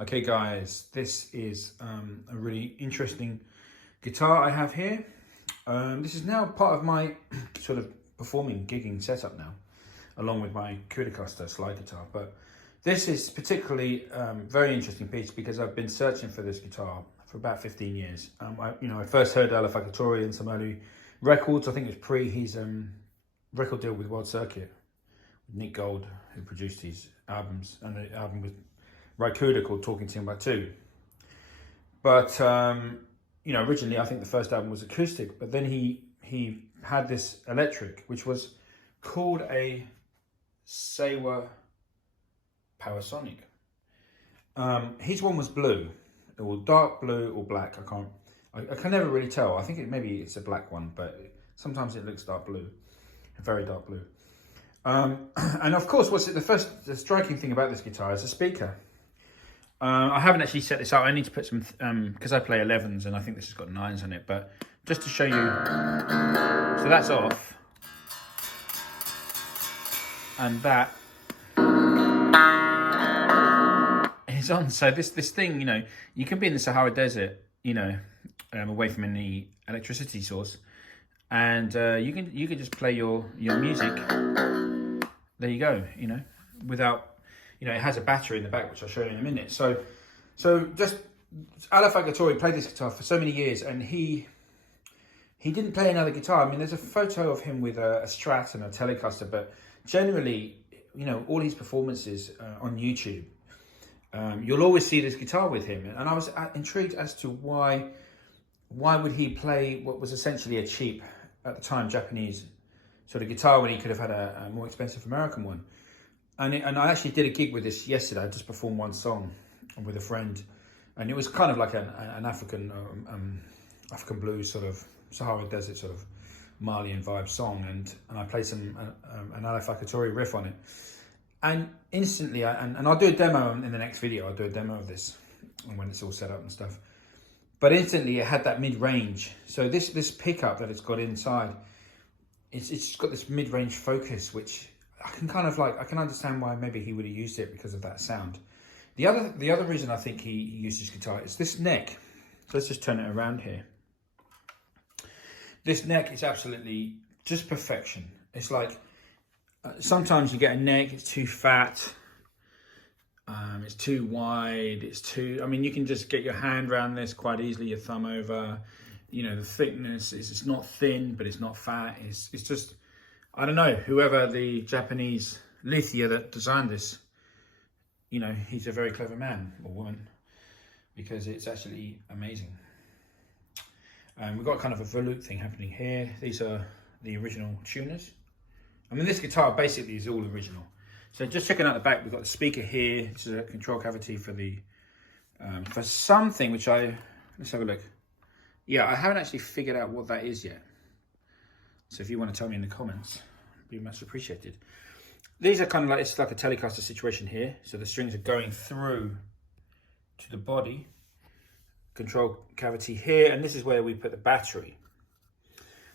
Okay guys, this is a really interesting guitar I have here. This is now part of my sort of performing, gigging setup now, along with my Cuda slide guitar. But this is particularly very interesting piece because I've been searching for this guitar for about 15 years. I first heard Farka Toure in some early records. I think it was pre his record deal with World Circuit, with Nick Gold, who produced his albums, and the album with Cuda called Talking Timbuktu. But originally I think the first album was acoustic, but then he had this electric, which was called a Seiwa Powersonic. His one was blue, or dark blue or black. I can never really tell. I think maybe it's a black one, but sometimes it looks dark blue, very dark blue. And of course, the striking thing about this guitar is the speaker. I haven't actually set this up. I need to put some, because I play 11s and I think this has got 9s on it, but just to show you, so that's off. And that is on. So this thing, you can be in the Sahara Desert, away from any electricity source, and you can just play your music. There you go, without, it has a battery in the back, which I'll show you in a minute. So just Farka Toure played this guitar for so many years, and he didn't play another guitar. I mean, there's a photo of him with a Strat and a Telecaster, but generally, all his performances on YouTube, you'll always see this guitar with him. And I was intrigued as to why would he play what was essentially a cheap, at the time, Japanese sort of guitar when he could have had a more expensive American one. And I actually did a gig with this yesterday. I just performed one song with a friend, and it was kind of like an African blues sort of Sahara Desert sort of Malian vibe song, and I played an Farka Toure riff on it, and instantly, and I'll do a demo in the next video. I'll do a demo of this when it's all set up and stuff. But instantly, it had that mid range. So this pickup that it's got inside, it's got this mid range focus, which I can understand why maybe he would have used it because of that sound. The other reason I think he used his guitar is this neck. So let's just turn it around here. This neck is absolutely just perfection. It's like sometimes you get a neck, it's too fat, it's too wide, you can just get your hand around this quite easily, your thumb over. The thickness it's not thin, but it's not fat. It's just, I don't know, whoever the Japanese luthier that designed this, he's a very clever man or woman, because it's actually amazing. We've got kind of a volute thing happening here. These are the original tuners. I mean, this guitar basically is all original. So just checking out the back, we've got the speaker here. This is a control cavity for something which let's have a look. Yeah, I haven't actually figured out what that is yet. So if you want to tell me in the comments, it'd be much appreciated. These are kind of like, it's like a Telecaster situation here. So the strings are going through to the body. Control cavity here, and this is where we put the battery.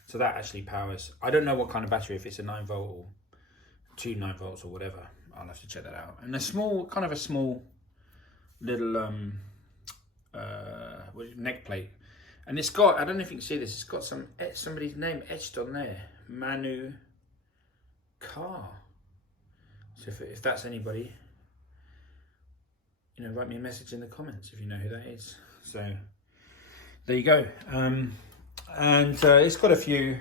So that actually powers, I don't know what kind of battery, if it's a 9-volt or 2 9-volts or whatever. I'll have to check that out. And a small little neck plate. And it's got, I don't know if you can see this, it's got somebody's name etched on there. Manu Carr. So if that's anybody, write me a message in the comments if you know who that is. So there you go. And it's got a few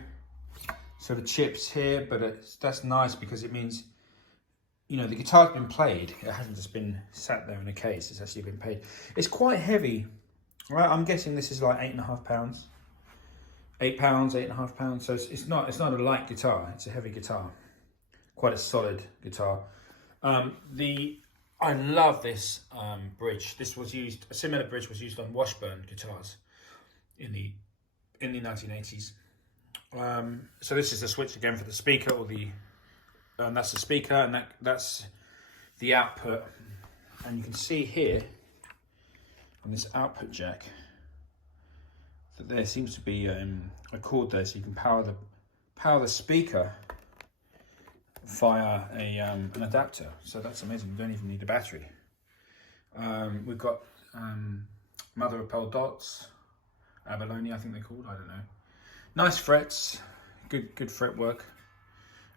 sort of chips here, but that's nice because it means, the guitar's been played. It hasn't just been sat there in a case. It's actually been played. It's quite heavy. Right, I'm guessing this is like 8.5 pounds. 8 pounds, 8.5 pounds. So it's not a light guitar. It's a heavy guitar. Quite a solid guitar. I love this bridge. A similar bridge was used on Washburn guitars in the 1980s. So this is the switch again for the speaker, or that's the speaker, and that's the output. And you can see here on this output jack that there seems to be a cord there, so you can power the speaker via an adapter. So that's amazing. You don't even need a battery. We've got mother of pearl dots, abalone I think they're called, I don't know. Nice frets, good fretwork.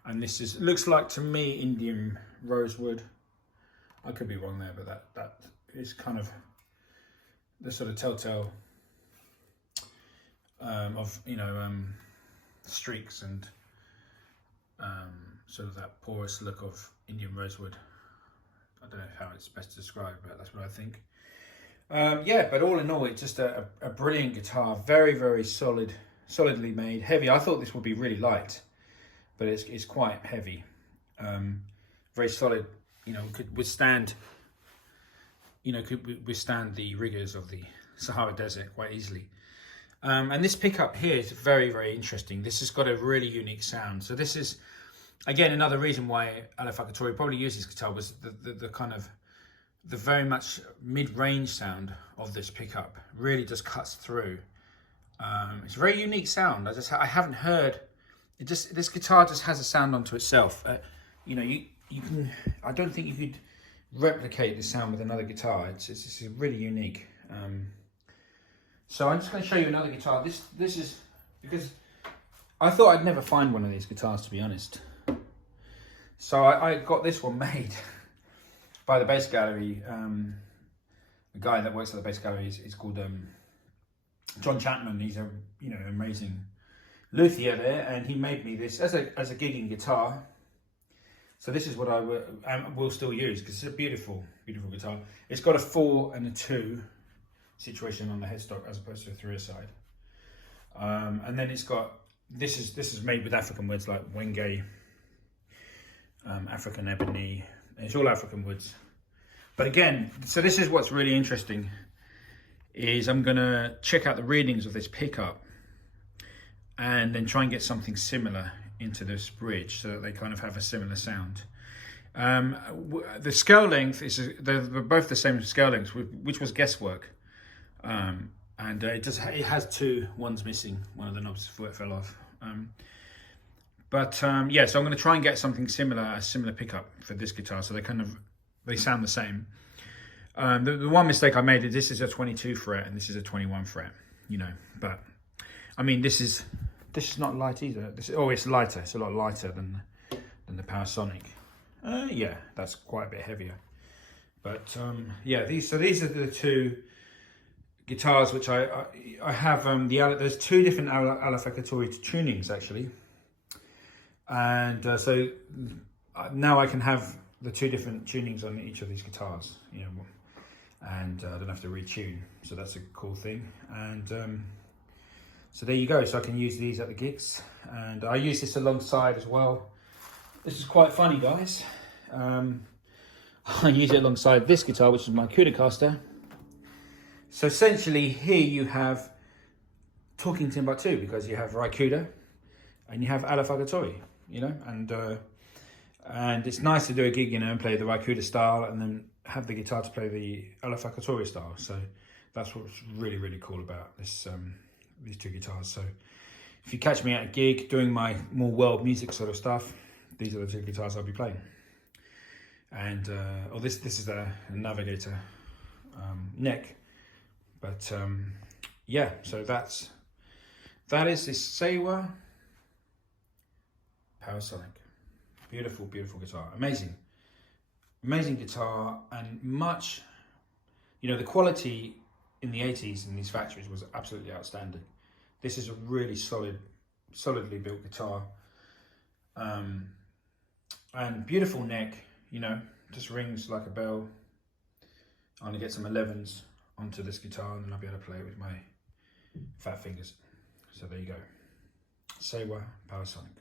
And this looks like to me Indian rosewood. I could be wrong there, but that is kind of the sort of telltale of, you know, streaks and sort of that porous look of Indian rosewood. I don't know how it's best to describe, but that's what I think. Yeah, but all in all, it's just a brilliant guitar. Very solidly made, heavy. I thought this would be really light, but it's quite heavy. Very solid. You know, could withstand the rigors of the Sahara Desert quite easily. And this pickup here is very interesting. This has got a really unique sound. So this is, again, another reason why Farka Toure probably used this guitar was the kind of the very much mid-range sound of this pickup really just cuts through. It's a very unique sound. I haven't heard it. This guitar just has a sound unto itself. You know, you can. I don't think you could replicate the sound with another guitar. It's really unique. So I'm just going to show you another guitar. This is because I thought I'd never find one of these guitars, to be honest. So I got this one made by the Bass Gallery. The guy that works at the Bass Gallery is called John Chapman. He's a amazing luthier there, and he made me this as a gigging guitar. So this is what I will still use because it's a beautiful guitar. It's got a 4 and a 2 situation on the headstock as opposed to a 3 side. And then it's got this is made with African woods like Wenge, African ebony. It's all African woods. But again, so this is what's really interesting is I'm gonna check out the readings of this pickup and then try and get something similar into this bridge so that they kind of have a similar sound. The scale length is they're both the same scale length, which was guesswork. And it has 2 ones missing. One of the knobs fell off. Yeah, so I'm going to try and get something similar, a similar pickup for this guitar, so they sound the same. The one mistake I made is this is a 22 fret and this is a 21 fret, you know. But I mean, this is not light either. It's lighter. It's a lot lighter than the Powersonic. Yeah, that's quite a bit heavier. But yeah, these are the 2 guitars which I have. There's 2 different Farka Toure tunings actually. And so now I can have the 2 different tunings on each of these guitars, you know, and I don't have to retune. So that's a cool thing. And so there you go. So I can use these at the gigs, and I use this alongside as well. This is quite funny, guys. I use it alongside this guitar, which is my Cudacaster. So essentially here you have Talking Timbuktu, because you have Raikuda and you have Farka Toure, you know, and it's nice to do a gig, you know, and play the Raikuda style and then have the guitar to play the Farka Toure style. So that's what's really cool about this these 2 guitars. So if you catch me at a gig doing my more world music sort of stuff, these are the 2 guitars I'll be playing. And this is the Navigator neck. But yeah, so that is this Seiwa Powersonic. Beautiful guitar. Amazing guitar, and much, you know, the quality in the 80s in these factories was absolutely outstanding. This is a really solidly built guitar. And beautiful neck, you know, just rings like a bell. I'm gonna get some 11s onto this guitar and then I'll be able to play it with my fat fingers. So there you go. Seiwa Powersonic.